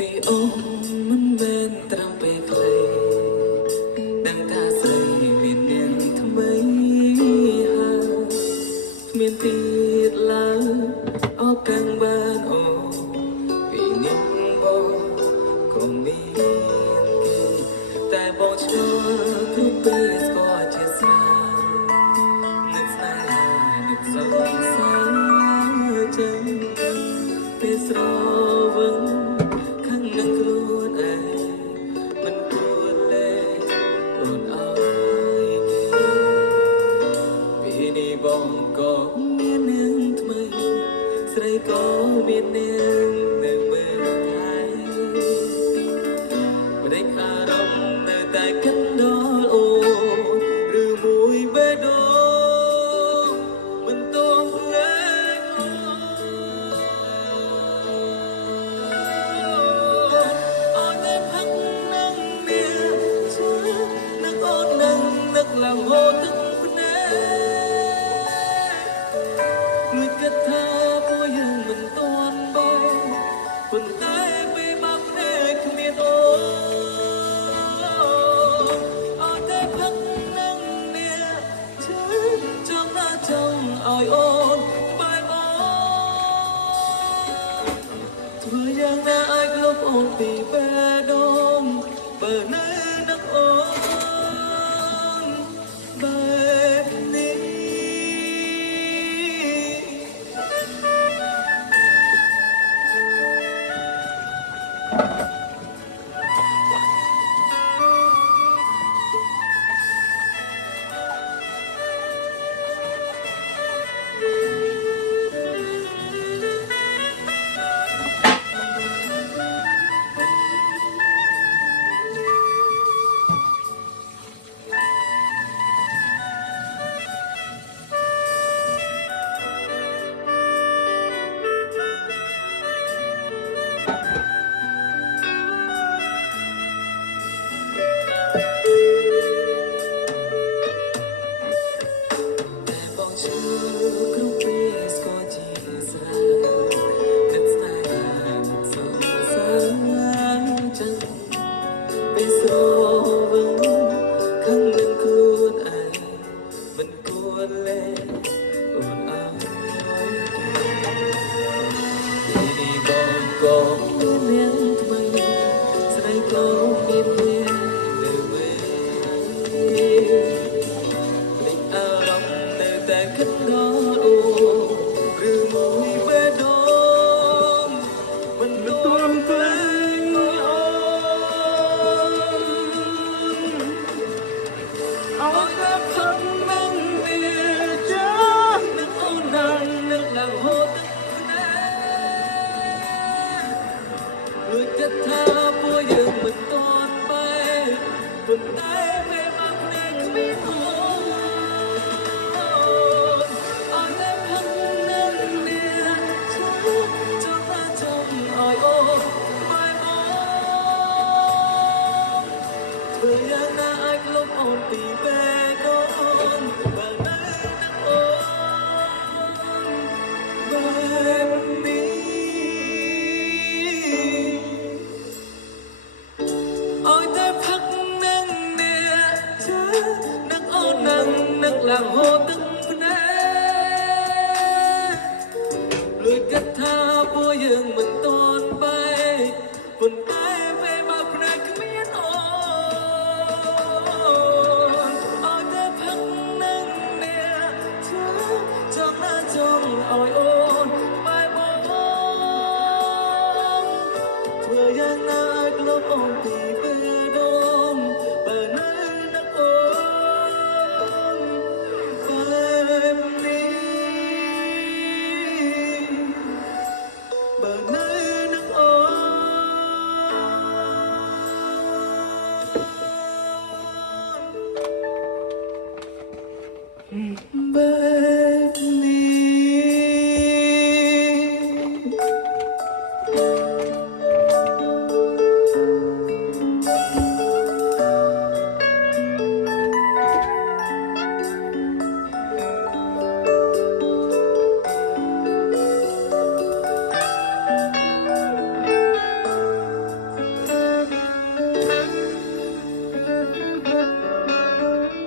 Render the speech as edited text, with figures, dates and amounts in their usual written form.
ពីអូនមិនមែនត្រឹមពេលខ្លីដឹងថាស្រីមាននាងថ្មីហើយគ្មានទៀតឡើយអោកាំងបានអូពីនេះបងក៏មានគេតែបងឆ្ងល់គ្រប់ពេលស្គាល់ជាស្នានឹកស្នេហានឹកសងសាចឹងពេលស្រវឹងនឹងខ្លួនឯងមិនគួរលេអូនអើយគេពីនេះបងក៏មាននាងថ្មីស្រីក៏មាននាងនៅមើលថែបដិញអារម្មណ៍នៅតែគិតដល់អូឬមួយបេះដូងមិនតោះលេងឡើងហូរទឹកភ្នែកលួចគិតថាពួកយើងមិនទាន់បែកប៉ុន្តែពេលបាក់ភ្នែកគ្មានអូអត់តែផឹកនឹងអ្នកជឿចង់ណាចង់ឲ្យអូនបែកអូធ្វើយ៉ាងណាឲ្យលុបអូនពីបេះដូងបើនៅនឹងអូនឡើងហូរទឹកភ្នែកលួចគិតថាពួកយើងមិន